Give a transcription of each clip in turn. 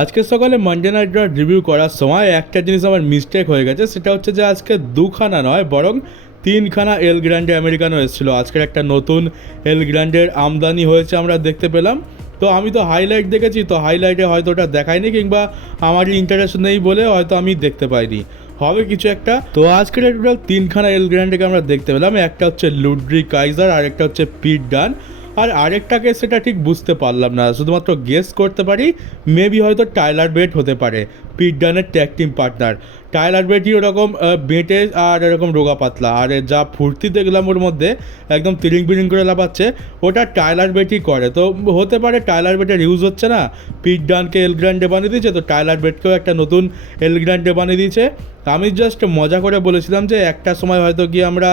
আজকে সকালে Monday night র রিভিউ করার সময় একটা জিনিস আমার মিস্টেক হয়ে গেছে, সেটা হচ্ছে যে আজকে দুখানা নয় বরং তিনখানা এল গ্র্যান্ডে আমেরিকানো এসেছিলো। আজকের একটা নতুন এল গ্র্যান্ডের আমদানি হয়েছে আমরা দেখতে পেলাম। তো আমি তো হাইলাইট দেখেছি, তো হাইলাইটে হয়তো ওটা দেখায়নি, কিংবা আমারই ইন্টারেস্ট নেই বলে হয়তো আমি দেখতে পাইনি, হবে কিছু একটা। তো আজকের টোটাল তিনখানা এল গ্র্যান্ডেকে আমরা দেখতে পেলাম। একটা হচ্ছে লুড্রি কাইজার, আর একটা হচ্ছে পিট ডান, আর আরেকটাকে সেটা ঠিক বুঝতে পারলাম না, শুধুমাত্র গেস করতে পারি মেবি হয়তো টাইলার বেট হতে পারে, পিট ডানের ট্যাগ টিম পার্টনার। টাইলার বেটই ওরকম বেটে আর এরকম রোগা পাতলা, আর যা ফুর্তি দেখলাম ওর মধ্যে একদম তিরিং বিরিং করে লাফাচ্ছে, ওটা টাইলার বেটই করে। তো হতে পারে টাইলার বেটের ইউজ হচ্ছে না, পিট ডানকে এল গ্র্যান্ডে বানিয়ে দিয়েছে, তো টাইলার বেটকেও একটা নতুন এল গ্র্যান্ডে বানিয়ে দিয়েছে। আমি জাস্ট মজা করে বলেছিলাম যে একটা সময় হয়তো গিয়ে আমরা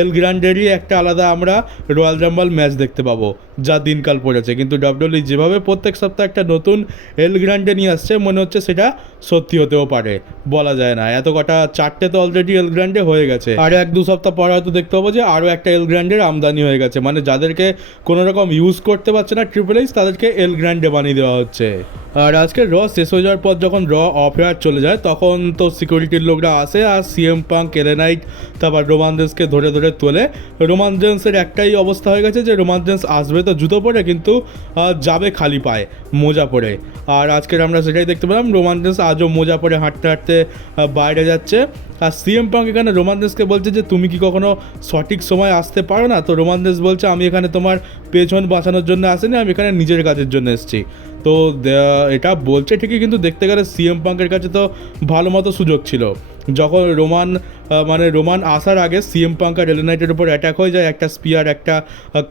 এল গ্র্যান্ডেরই একটা আলাদা আমরা রয়্যাল রাম্বল ম্যাচ দেখতে পাবো, যা দিনকাল পড়েছে। কিন্তু ডাব্লিউডব্লিউ যেভাবে প্রত্যেক সপ্তাহে একটা নতুন এল গ্র্যান্ডে নিয়ে আসছে, মনে হচ্ছে সেটা সত্যি হতেও পারে, বলা যায় না। এত কটা চারটে তো অলরেডি এল গ্র্যান্ডে হয়ে গেছে, আর এক দু সপ্তাহ পর হয়তো দেখতে পাবো যে আরও একটা এল গ্র্যান্ডের আমদানি হয়ে গেছে, মানে যাদেরকে কোনো রকম ইউজ করতে পারছে না ট্রিপল এইচ, তাদেরকে এল গ্র্যান্ডে বানিয়ে দেওয়া হচ্ছে। আর আজকে র শেষ হয়ে যাওয়ার পর যখন র অফ এয়ার চলে যায়, তখন তো সিকিউরিটির লোকরা আসে আর সিএম পাঙ্ক, এলএ নাইট, তারপর রোমান রেন্সকে ধরে ধরে তোলে। রোমান রেন্সের একটাই অবস্থা হয়ে গেছে যে রোমান রেন্স আসবে তো জুতো পরে, কিন্তু যাবে খালি পায়ে, মোজা পরে। আর আজকের আমরা সেটাই দেখতে পেলাম, রোমান রেন্স আজও মোজা পরে হাঁটতে হাঁটতে বাইরে যাচ্ছে। আর সিএম পাঙ্ক এখানে রোমান রেন্সকে বলছে যে তুমি কি কখনো সঠিক সময় আসতে পারো না? তো রোমান রেন্স বলছে আমি এখানে তোমার পেছন বাঁচানোর জন্য আসিনি, আমি এখানে নিজের কাজের জন্য এসেছি। তো এটা বলছে ঠিকই, কিন্তু দেখতে গেলে সিএম পাঙ্কের কাছে তো ভালো মতো সুযোগ ছিল। যখন রোমান আসার আগে সিএম পাঙ্ক আর এলএ নাইটের উপর অ্যাটাক হয়ে যায়, একটা স্পিয়ার একটা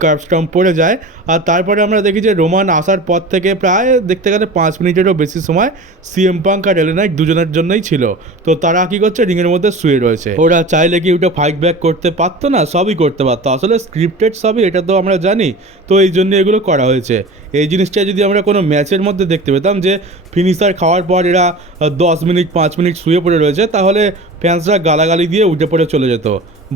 কার্ভ স্টম্প পড়ে যায়। আর তারপরে আমরা দেখি যে রোমান আসার পর থেকে প্রায় দেখতে গেলে 5 মিনিটেরও বেশি সময় সিএম পাঙ্ক আর এলএ নাইট দুজনের জন্যই ছিল। তো তারা কী করছে, রিংয়ের মধ্যে শুয়ে রয়েছে। ওরা চাইলে কি ওটা ফাইট ব্যাক করতে পারতো না? সবই করতে পারতো, আসলে স্ক্রিপ্টেড সবই, এটা তো আমরা জানি। তো এই জন্য এগুলো করা হয়েছে। এই জিনিসটা যদি আমরা কোনো ম্যাচের মধ্যে দেখতে পেতাম যে ফিনিশার খাওয়ার পর এরা 10 মিনিট 5 মিনিট শুয়ে পড়ে রয়েছে, তাহলে ফ্যান্সরা গালাগালি দিয়ে উঠে পড়ে চলে যেত,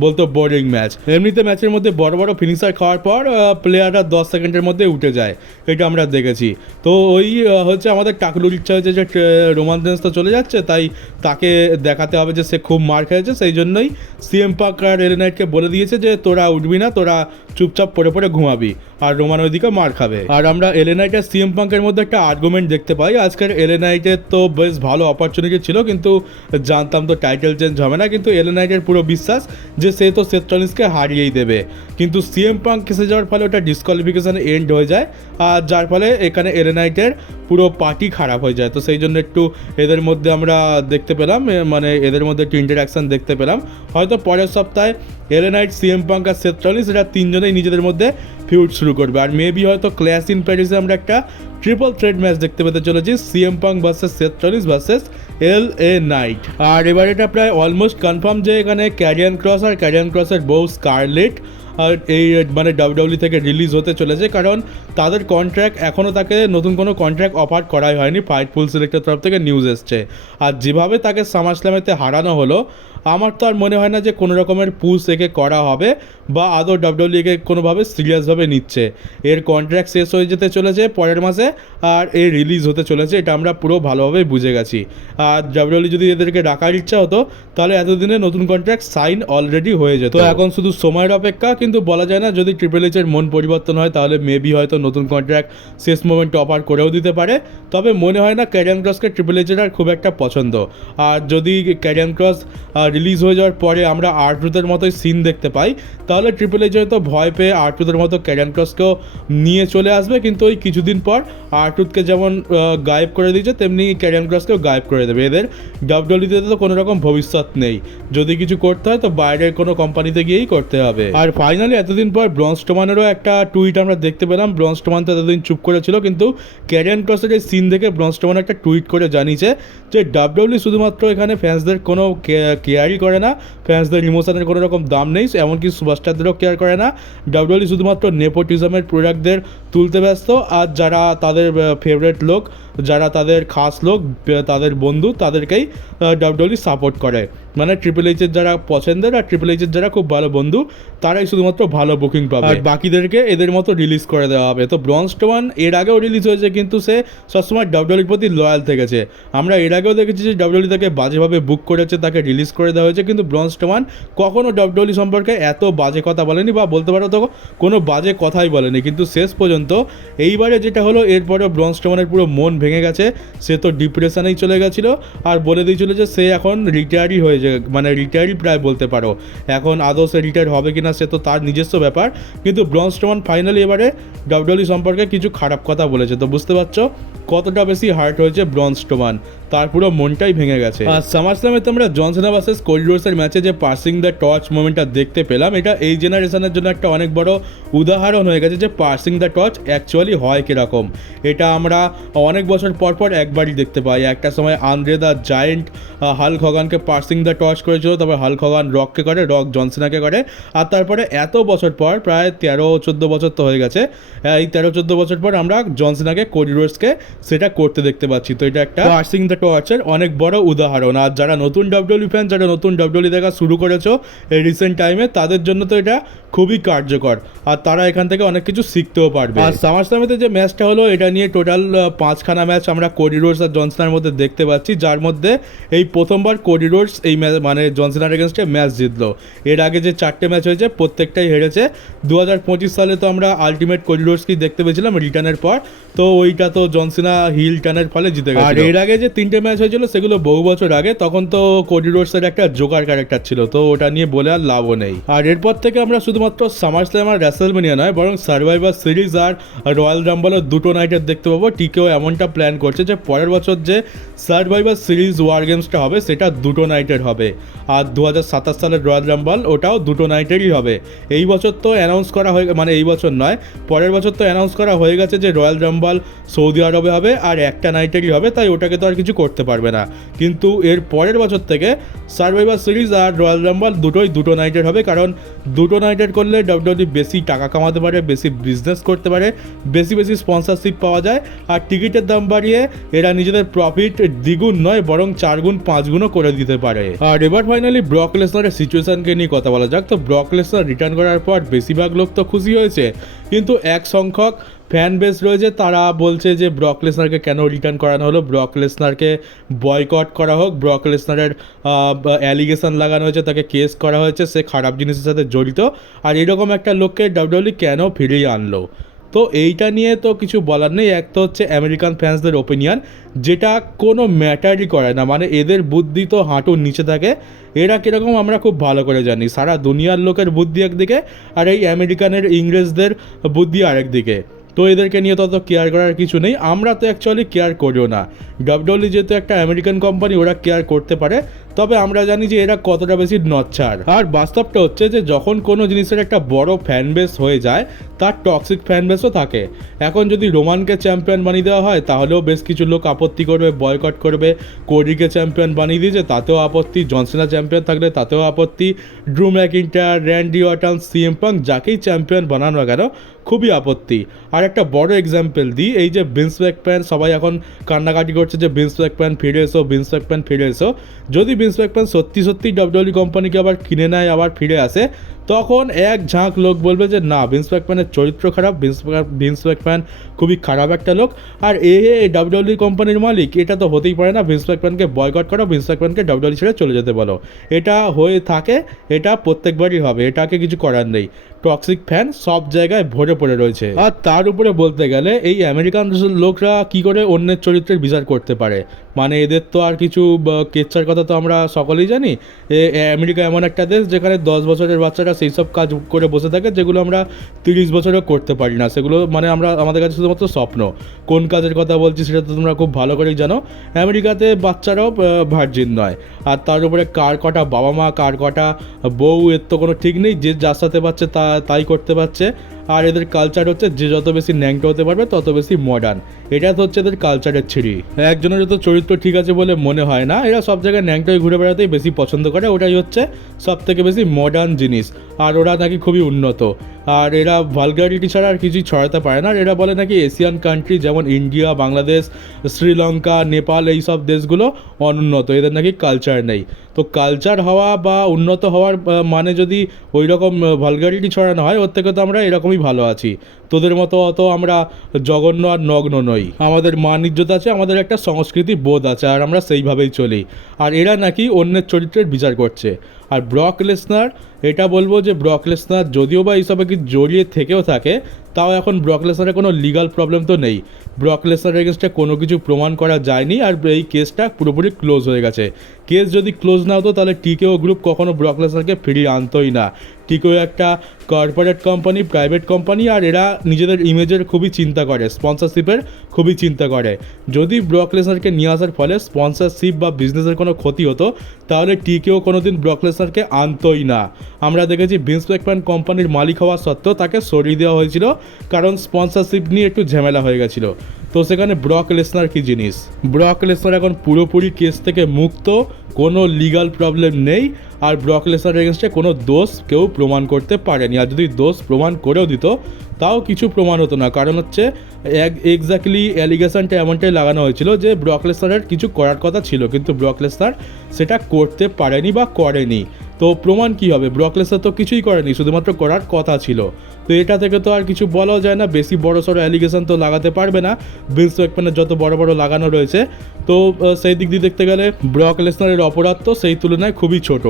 বলতো বোরিং ম্যাচ। এমনিতে ম্যাচের মধ্যে বড় বড় ফিনিশার খাওয়ার পর প্লেয়াররা 10 সেকেন্ডের মধ্যে উঠে যায়, এটা আমরা দেখেছি। তো ওই হচ্ছে আমাদের টাকলুর ইচ্ছা হয়েছে যে রোমান রেন্স তো চলে যাচ্ছে, তাই তাকে দেখাতে হবে যে সে খুব মার খেয়েছে। সেই জন্যই সিএম পাঙ্ক আর এলএ নাইটকে বলে দিয়েছে যে তোরা উঠবি না, তোরা চুপচাপ পড়ে পড়ে ঘুমাবি, আর রোমান ওইদিকে মার খাবে। আর আমরা এলএ নাইট আর সিএম পাঙ্কের মধ্যে একটা আর্গুমেন্ট দেখতে পাই। আজকের এলএ নাইটের তো বেশ ভালো অপরচুনিটি ছিল, কিন্তু জানতাম তো টাইটেল চেঞ্জ হবে না, কিন্তু এলএ নাইটের পুরো বিশ্বাস যে সে তো সেথ রলিন্সকে হারিয়েই দেবে। কিন্তু সিএম পাঙ্ক এসে যাওয়ার ফলে ওটা ডিসকোয়ালিফিকেশানে এন্ড হয়ে যায়, আর যার ফলে এখানে এলএ নাইটের পুরো পার্টি খারাপ হয়ে যায়। তো সেই জন্য একটু এদের মধ্যে আমরা দেখতে পেলাম, মানে এদের মধ্যে একটু ইন্টারাকশান দেখতে পেলাম। হয়তো পরের সপ্তাহে এলএ নাইট, সিএম পাঙ্ক আর সেথ রলিন্স এরা তিনজনেই নিজেদের মধ্যে ফিউড শুরু করবে। আর মেবি হয়তো ক্ল্যাশ ইন প্যারিসে আমরা একটা ট্রিপল থ্রেড ম্যাচ দেখতে পেতে চলেছি, CM Punk versus Seth Rollins versus LA Knight. আর এবার এটা প্রায় অলমোস্ট কনফার্ম যে এখানে ক্যারিয়ান ক্রস আর ক্যারিয়ান ক্রসের বউ স্কারলেট আর এই মানে ডাব্লিউডব্লিউ থেকে রিলিজ হতে চলেছে, কারণ তাদের কন্ট্রাক্ট এখনও তাকে নতুন কোনো কন্ট্রাক্ট অফার করাই হয়নি, ফাইটফুল সিলেক্টের তরফ থেকে নিউজ এসছে। আর যেভাবে তাকে সামারস্ল্যামেতে হারানো হলো, আমার তো আর মনে হয় না যে কোনো রকমের পুশ একে করা হবে, বা আদৌ ডাব্লিউডব্লিউকে কোনোভাবে সিরিয়াসভাবে নিচ্ছে। এর কন্ট্রাক্ট শেষ হয়ে যেতে চলেছে পরের মাসে, আর এর রিলিজ হতে চলেছে, এটা আমরা পুরো ভালোভাবে বুঝে গেছি। আর ডাব্লিউডব্লিউ যদি এদেরকে ডাকার ইচ্ছা হতো, তাহলে এতদিনে নতুন কন্ট্রাক্ট সাইন অলরেডি হয়ে যেত। তো এখন শুধু সময়ের অপেক্ষা, কিন্তু বলা যায় না, যদি ট্রিপল এইচের মন পরিবর্তন হয় তাহলে মেবি হয়তো নতুন কন্ট্রাক্ট শেষ মোমেন্টে অফার করেও দিতে পারে। তবে মনে হয় না ক্যারিয়ান ক্রসকে ট্রিপল এইচের আর খুব একটা পছন্দ। আর যদি ক্যারিয়ান ক্রস রিলিজ হয়ে যাওয়ার পরে আমরা আর্টরুথের মতোই সিন দেখতে পাই, তাহলে ট্রিপল এইচ হয়তো ভয় পেয়ে আর্টরুথের মতো ক্যারিয়ান ক্রসকেও নিয়ে চলে আসবে। কিন্তু ওই কিছুদিন পর আর্টরুথকে যেমন গায়েব করে দিয়েছে, তেমনি ক্যারিয়ান ক্রসকেও গায়েব করে দেবে। এদের ডাব্লিউডব্লিউতে তো কোনো রকম ভবিষ্যৎ নেই, যদি কিছু করতে হয় তো বাইরের কোনো কোম্পানিতে গিয়েই করতে হবে। আর ফাইনালি এতদিন পর ব্রন স্ট্রোম্যানেরও একটা টুইট আমরা দেখতে পেলাম। ব্রন স্ট্রোম্যান তো এতদিন চুপ করেছিল, কিন্তু ক্যারিয়ান ক্রসের এই সিন দেখে ব্রন স্ট্রোম্যান একটা টুইট করে জানিয়েছে যে ডাব্লিউডব্লিউ শুধুমাত্র এখানে ফ্যান্সদের কোনো কেয়ারই করে না, ফ্যান্সদের ইমোশনের কোনো রকম দাম নেই, এমনকি সুপারস্টারদেরও কেয়ার করে না। ডাব্লিউডব্লিউ শুধুমাত্র নেপোটিজমের প্রোডাক্টদের তুলতে ব্যস্ত, আর যারা তাদের ফেভারিট লোক, যারা তাদের খাস লোক, তাদের বন্ধু, তাদেরকেই ডাব্লিউডব্লিউ সাপোর্ট করে। মানে ট্রিপল এইচের যারা পছন্দের আর ট্রিপল এইচের যারা খুব ভালো বন্ধু তারাই শুধুমাত্র ভালো বুকিং পাবে, আর বাকিদেরকে এদের মতো রিলিজ করে দেওয়া হবে। তো ব্রন স্ট্রোমান এর আগেও রিলিজ হয়েছে, কিন্তু সে সবসময় ডাব্লিউডব্লিউইর প্রতি লয়াল থেকেছে। আমরা এর আগেও দেখেছি যে ডাব্লিউডব্লিউ তাকে বাজেভাবে বুক করেছে, তাকে রিলিজ করে দেওয়া হয়েছে, কিন্তু ব্রন স্ট্রোমান কখনও ডাব্লিউডব্লিউ সম্পর্কে এত বাজে কথা বলেনি, বা বলতে পারো তো কোনো বাজে কথাই বলেনি। কিন্তু শেষ পর্যন্ত এইবারে যেটা হলো, এরপরে ব্রন স্ট্রোমানের পুরো মন ভেঙে গেছে। সে তো ডিপ্রেশনেই চলে গেছিলো আর বলে দিয়েছিল যে সে এখন রিটায়ারই হয়েছে, মানে রিটায়ারই প্রায় বলতে পারো। এখন আদৌ সে রিটায়ার হবে কিনা সে তো তার নিজস্ব ব্যাপার, কিন্তু ব্রন স্ট্রোমান ফাইনালি এবারে ডাব্লিউডব্লিউ সম্পর্কে কিছু খারাপ কথা বলেছে। তো বুঝতে পারছো কতটা বেশি হার্ট হয়েছে ব্রন স্ট্রোমান, তার পুরো মনটাই ভেঙে গেছে। আর সামারস্ল্যামে তোমরা জন সিনা ভার্সেস কোডি রোডসের ম্যাচে যে পাসিং দ্য টর্চ মোমেন্টটা দেখতে পেলাম, এটা এই জেনারেশনের জন্য একটা অনেক বড় উদাহরণ হয়ে গেছে যে পাসিং দ্য টর্চ অ্যাকচুয়ালি হয় কীরকম। এটা আমরা অনেক বছর পর পর একবারই দেখতে পাই। একটা সময় আন্দ্রে দ্য জায়েন্ট হাল্ক হগানকে পাসিং দ্য টর্চ করেছিল, তারপর হাল্ক হগান রককে করে, রক জন সিনাকে করে, আর তারপরে এত বছর পর, প্রায় 13-14 বছর তো হয়ে গেছে, এই 13-14 বছর পর আমরা জন সিনাকে কোডি রোডসকে সেটা করতে দেখতে পাচ্ছি। তো এটা একটা পাসিং দ্য টর্চের অনেক বড় উদাহরণ। আর যারা নতুন ডাব্লিউডব্লিউ ফ্যান, যারা নতুন ডাব্লিউডব্লিউ দেখা শুরু করেছো এই রিসেন্ট টাইমে, তাদের জন্য তো এটা খুবই কার্যকর, আর তারা এখান থেকে অনেক কিছু শিখতেও পারবে। আর সামারস্ল্যামেতে যে ম্যাচটা হলো, এটা নিয়ে টোটাল 5খানা ম্যাচ আমরা কোডি রোডস আর জন সিনার মধ্যে দেখতে পাচ্ছি, যার মধ্যে এই প্রথমবার কোডি রোডস এই ম্যাচ মানে জন সিনার এগেনস্টে ম্যাচ জিতলো। এর আগে যে 4টে ম্যাচ হয়েছে প্রত্যেকটাই হেরেছে। 2025 সালে তো আমরা আলটিমেট কোডি রোডসকেই দেখতে পেয়েছিলাম রিটার্নের পর, তো ওইটা তো জন সিনা হিল টার্নের ফলে জিতে গেছে। আর এর আগে যে 3টে ম্যাচ হয়েছিল সেগুলো বহু বছর আগে, তখন তো কোডি রোডসের একটা জোকার ক্যারেক্টার ছিল, তো ওটা নিয়ে বলে আর লাভও নেই। আর এরপর থেকে আমরা শুধুমাত্র সামারস্ল্যাম আর রেসলম্যানিয়া নয়, বরং সার্ভাইভার সিরিজ আর রয়্যাল রাম্বলের দুটো নাইটের দেখতে পাবো। টিকেও এমনটা প্ল্যান করছে যে পরের বছর যে সার্ভাইভার সিরিজ ওয়ার গেমসটা হবে সেটা দুটো নাইটের হবে, আর 2027 সালের রয়্যাল রাম্বল ওটাও দুটো নাইটেরই হবে। এই বছর তো অ্যানাউন্স করা হয়ে, মানে এই বছর নয়, পরের বছর তো অ্যানাউন্স করা হয়ে গেছে যে রয়্যাল রাম্বল সৌদি আরবে হবে আর একটা নাইটেরই হবে, তাই ওটাকে তো আর কিছু করতে পারবে না। কিন্তু এর পরের বছর থেকে সার্ভাইভার সিরিজ আর রয়্যাল রাম্বল দুটোই দুটো নাইটের হবে, কারণ দুটো নাইটের করলে ডাব্লিউডব্লিউ বেশি টাকা কামাতে পারে, বেশি বিজনেস করতে পারে, বেশি বেশি স্পন্সরশিপ পাওয়া যায়, আর টিকিটের দাম বাড়িয়ে এরা নিজেদের প্রফিট দ্বিগুণ নয় বরং 4 গুণ 5 গুণও করে দিতে পারে। আর এবার ফাইনালি ব্রক লেসনারের সিচুয়েশনকে নিয়ে কথা বলা যাক। তো ব্রক লেসনার রিটার্ন করার পর বেশিরভাগ লোক তো খুশি হয়েছে, কিন্তু এক সংখ্যক ফ্যান বেস রয়েছে তারা বলছে যে ব্রক লেসনারকে কেন রিটার্ন করানো হলো, ব্রক লেসনারকে বয়কট করা হোক, ব্রক লেসনারের অ্যালিগেশন লাগানো হয়েছে, তাকে কেস করা হয়েছে, সে খারাপ জিনিসের সাথে জড়িত, আর এরকম একটা লোককে ডাব্লিউডব্লিউ কেন ফিরিয়ে আনলো। তো এইটা নিয়ে তো কিছু বলার নেই। এক তো হচ্ছে আমেরিকান ফ্যান্সদের ওপিনিয়ন, যেটা কোনো ম্যাটারই করে না, মানে এদের বুদ্ধি তো হাঁটুর নিচে থাকে। এরা কীরকম আমরা খুব ভালো করে জানি, সারা দুনিয়ার লোকের বুদ্ধি একদিকে আর এই আমেরিকানের ইংরেজদের বুদ্ধি আরেকদিকে। তো এদেরকে নিয়ে তত কেয়ার করার কিছু নেই, আমরা তো অ্যাকচুয়ালি কেয়ার করিও না। ডাব্লিউডব্লিউ যেহেতু একটা আমেরিকান কোম্পানি, ওরা কেয়ার করতে পারে, তবে আমরা জানি যে এরা কতটা বেশি নচ্ছার। আর বাস্তবটা হচ্ছে যে যখন কোনো জিনিসের একটা বড় ফ্যান বেস হয়ে যায় তার টক্সিক ফ্যান বেসও থাকে। এখন যদি রোমানকে চ্যাম্পিয়ন বানিয়ে দেওয়া হয় তাহলেও বেশ কিছু লোক আপত্তি করবে, বয়কট করবে। কোডিকে চ্যাম্পিয়ন বানিয়ে দিয়েছে তাতেও আপত্তি, জন সিনা চ্যাম্পিয়ন থাকলে তাতেও আপত্তি, ড্রু McIntyre, Randy Orton, CM punk, যাকেই চ্যাম্পিয়ন বানানো কেন খুবই আপত্তি। আর একটা বড় এক্সাম্পল দিই, এই যে ভিন্স ম্যাকম্যান, সবাই এখন কান্নাকাটি করছে যে ভিন্স ম্যাকম্যান ফিরে এসো, ভিন্স ম্যাকম্যান ফিরে এসো। যদি ভিন্স ম্যাকম্যান সত্যি সত্যি ডাব্লিউডব্লিউ কোম্পানিকে আবার কিনে নেয়, আবার ফিরে আসে, তখন এক ঝাঁক লোক বলবে যে না, ভিন্স ম্যাকম্যানের চরিত্র খারাপ, ভিন্স ম্যাকম্যান খুবই খারাপ একটা লোক, আর ডাব্লিউডব্লিউ কোম্পানির মালিক, এটা তো হতেই পারে না। ভিন্স ম্যাকম্যানকে বয়কট করো, ভিন্স ম্যাকম্যানকে ডাব্লিউডব্লিউ ছেড়ে চলে যেতে বলো। এটা হয়ে থাকে, এটা প্রত্যেকবারই হবে, এটাকে কিছু করার নেই। টক্সিক ফ্যান সব জায়গায় ভরে পড়ে রয়েছে। আর তার উপরে বলতে গেলে এই আমেরিকান লোকরা কি করে অন্যের চরিত্রের বিচার করতে পারে, মানে এদের তো আর কিছু কেচ্ছার কথা তো আমরা সকলেই জানি। আমেরিকা এমন একটা দেশ যেখানে 10 বছরের বাচ্চারা সেই সব কাজ করে বসে থাকে যেগুলো আমরা 30 বছরেও করতে পারি না। সেগুলো মানে আমাদের কাছে শুধুমাত্র স্বপ্ন। কোন কাজের কথা বলছি সেটা তো তোমরা খুব ভালো করেই জানো। আমেরিকাতে বাচ্চারাও ভার্জিন নয়, আর তার উপরে কার কটা বাবা মা, কার কটা বউ, এর তো কোনো ঠিক নেই। যে যার সাথে পাচ্ছে তাই করতে পারছে। আর এদের কালচার হচ্ছে যে যত বেশি ন্যাংটো হতে পারবে তত বেশি মডার্ন, এটা তো হচ্ছে এদের কালচারের ছিঁড়ি। একজনের যত চরিত্র ঠিক আছে বলে মনে হয় না, এরা সব জায়গায় ন্যাংটোয় ঘুরে বেড়াতেই বেশি পছন্দ করে, ওটাই হচ্ছে সব থেকে বেশি মডার্ন জিনিস। আর ওরা নাকি খুবই উন্নত। আর এরা ভালগারিটি ছাড়া আর কিছুই ছড়াতে পারে না। আর এরা বলে নাকি এশিয়ান কান্ট্রি যেমন ইন্ডিয়া, বাংলাদেশ, শ্রীলঙ্কা, নেপাল এইসব দেশগুলো অনুন্নত, এদের নাকি কালচার নেই। তো কালচার হওয়া বা উন্নত হওয়ার মানে যদি ওই রকম ভালগারিটি ছড়ানো হয়, ওর থেকে তো আমরা এরকমই ভালো আছি। তোদের মতো অত আমরা জঘন্য আর নগ্ন নই, আমাদের মান ইজ্জত আছে, আমাদের একটা সংস্কৃতি বোধ আছে, আর আমরা সেইভাবেই চলি। আর এরা নাকি অন্যের চরিত্রের বিচার করছে। আর ব্রক লেসনার, এটা বলবো যে ব্রক লেসনার যদিও বা এইসবে কি জড়িয়ে থেকেও থাকে, তাও এখন ব্রক লেসনারের কোনো লিগাল প্রবলেম তো নেই। ব্রক লেসনারের এগেনস্টে কোনো কিছু প্রমাণ করা যায়নি, আর এই কেসটা পুরোপুরি ক্লোজ হয়ে গেছে। কেস যদি ক্লোজ না হতো তাহলে টিকেও গ্রুপ কখনো ব্রক লেসনারকে ফিরিয়ে আনতোই না। টিকেও একটা কর্পোরেট কোম্পানি, প্রাইভেট কোম্পানি, আর এরা নিজেদের ইমেজের খুবই চিন্তা করে, স্পন্সরশিপের খুবই চিন্তা করে। যদি ব্রক লেসনারকে নিয়ে আসার ফলে স্পন্সরশিপ বা বিজনেসের কোনো ক্ষতি হতো, তাহলে টিকেও কোনো দিন ব্রক লেসনারকে আনতোই না। আমরা দেখেছি ভিন্স ম্যাকম্যান কোম্পানির মালিক হওয়া সত্ত্বেও তাকে সরিয়ে দেওয়া হয়েছিল, কারণ স্পন্সরশিপ নিয়ে একটু ঝামেলা হয়ে গেছিলো। তো সেখানে ব্রক লেসনার কী জিনিস? ব্রক লেসনার এখন পুরোপুরি কেস থেকে মুক্ত, কোনো লিগাল প্রবলেম নেই, আর ব্রক লেসনারের এগেনস্টে কোনো দোষ কেউ প্রমাণ করতে পারেনি। আর যদি দোষ প্রমাণ করেও দিত, তাও কিছু প্রমাণ হতো না, কারণ হচ্ছে এক্স্যাক্টলি অ্যালিগেশনটা এমনটাই লাগানো হয়েছিল যে ব্রক লেসনারের কিছু করার কথা ছিল, কিন্তু ব্রক লেসনার সেটা করতে পারেনি বা করেনি। তো প্রমাণ কী হবে? ব্রক লেসনার তো কিছুই করেনি, শুধুমাত্র করার কথা ছিল। তো এটা থেকে তো আর কিছু বলাও যায় না, বেশি বড় সড়ো অ্যালিগেশন তো লাগাতে পারবে না ভিন্স ম্যাকম্যানের যত বড় বড় লাগানো রয়েছে। তো সেই দিক দিয়ে দেখতে গেলে ব্রক লেসনারের অপরাধ তো সেই তুলনায় খুবই ছোট।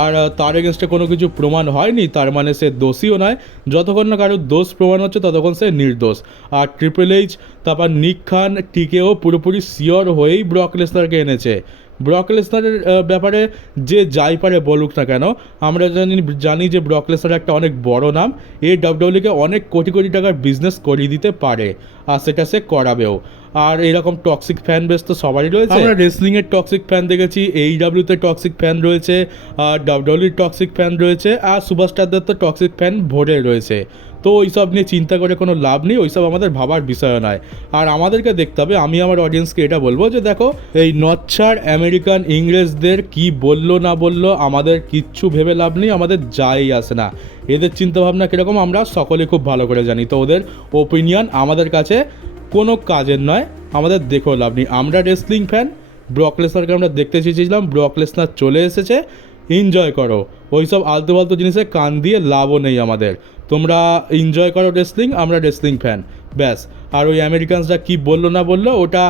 আর তার এগেনস্টে কোনো কিছু প্রমাণ হয়নি, তার মানে সে দোষীও নয়। যতক্ষণ না কারোর দোষ প্রমাণ হচ্ছে ততক্ষণ সে নির্দোষ। আর ট্রিপল এইচ, তারপর নিক খান, টিকেও পুরোপুরি শিওর হয়েই ব্রক লেসনারকে এনেছে। ব্রক লেসনারের ব্যাপারে যে যাই পারে বলুক না কেন, আমরা জানি যে ব্রক লেসনার একটা অনেক বড় নাম। ডাব্লিউডাব্লিউকে অনেক কোটি কোটি টাকার বিজনেস করিয়ে দিতে পারে, আর সেটা সে করাবেও। আর এরকম টক্সিক ফ্যান বেস তো সবারই রয়েছে। আমরা রেসলিংয়ের টক্সিক ফ্যান দেখেছি, এইডাব্লিউতে টক্সিক ফ্যান রয়েছে, আর ডাব্লিউডাব্লিউর টক্সিক ফ্যান রয়েছে, আর সুপারস্টারদের তো টক্সিক ফ্যান ভরে রয়েছে। তো ওইসব নিয়ে চিন্তা করে কোনো লাভ নেই, ওইসব আমাদের ভাবার বিষয় নয়। আর আমাদেরকে দেখতে হবে, আমি আমার অডিয়েন্সকে এটা বলবো যে দেখো, এই নচ্ছার আমেরিকান ইংরেজদের কি বললো না বললো আমাদের কিচ্ছু ভেবে লাভ নেই, আমাদের যাই আসে না। এদের চিন্তাভাবনা কীরকম আমরা সকলে খুব ভালো করে জানি। তো ওদের ওপিনিয়ন আমাদের কাছে কোনো কাজের নয়, আমাদের দেখেও লাভ নেই। আমরা রেসলিং ফ্যান, ব্রক লেসনারকে আমরা দেখতে চেয়েছিলাম, ব্রক লেসনার চলে এসেছে, এনজয় করো। ওইসব আলতু ফালতু জিনিসে কান দিয়ে লাভও নেই আমাদের। তোমরা এনজয় করো রেসলিং, আমরা রেসলিং ফ্যান, ব্যাস। আর ওই আমেরিকানসরা কী বললো না বললো ওটা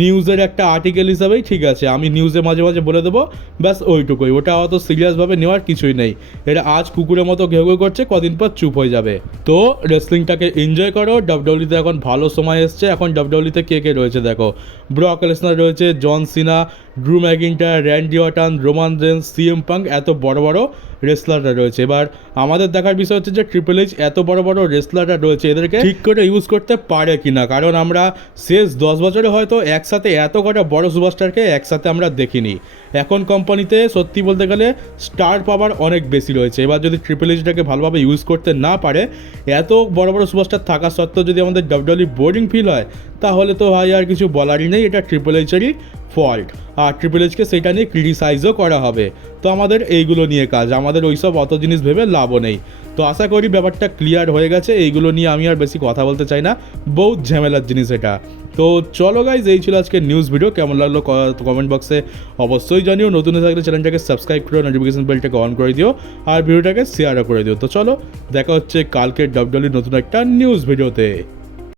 নিউজের একটা আর্টিকেল হিসাবেই ঠিক আছে, আমি নিউজে মাঝে মাঝে বলে দেবো, ব্যাস ওইটুকুই। ওটা অত সিরিয়াসভাবে নেওয়ার কিছুই নেই। এটা আজ কুকুরের মতো ঘেউ ঘেউ করছে, কদিন পর চুপ হয়ে যাবে। তো রেসলিংটাকে এনজয় করো। ডাব্লিউডাব্লিউতে এখন ভালো সময় এসছে। এখন ডাব্লিউডাব্লিউতে কে কে রয়েছে দেখো, ব্রক লেসনার রয়েছে, John Cena, Drew McIntyre, Randy Orton, Roman Reigns, CM Punk, এত বড় বড় রেসলাররা রয়েছে। এবার আমাদের দেখার বিষয় হচ্ছে যে ট্রিপল এইচ এত বড় বড় রেসলাররা রয়েছে, এদেরকে ঠিক করে ইউজ করতে পারে কিনা। কারণ আমরা শেষ 10 বছরে হয়তো একসাথে এত কটা বড় সুপারস্টারকে একসাথে আমরা দেখিনি। এখন কোম্পানিতে সত্যি বলতে গেলে স্টার পাওয়ার অনেক বেশি রয়েছে। এবার যদি ট্রিপল এইচটাকে ভালোভাবে ইউজ করতে না পারে, এত বড় বড় সুপারস্টার থাকা সত্ত্বেও যদি আমাদের ডাব্লিউডাব্লিউ বোরিং ফিল হয়, তাহলে তো ভাই আর কিছু বলারই নেই, এটা ট্রিপল এইচেরই ফল্ট। আর ট্রিপল এইচকে সেটা নিয়ে ক্রিটিসাইজও করা হবে। তো আমাদের এইগুলো নিয়ে কাজ, আমাদের ওইসব অত জিনিস ভেবে লাভও নেই। তো আশা করি ব্যাপারটা ক্লিয়ার হয়ে গেছে। এইগুলো নিয়ে আমি আর বেশি কথা বলতে চাই না, বহুত ঝামেলার জিনিস এটা। তো চলো গাইজ, এই ছিল আজকে নিউজ ভিডিও। কেমন লাগলো কমেন্ট বক্সে অবশ্যই জানিও। নতুন হয়ে থাকলে চ্যানেলটাকে সাবস্ক্রাইব করে নোটিফিকেশন বেলটাকে অন করে দিও, আর ভিডিওটাকে শেয়ারও করে দিও। তো চলো, দেখা হচ্ছে কালকে ডাব্লিউডাব্লিউর নতুন একটা নিউজ ভিডিওতে।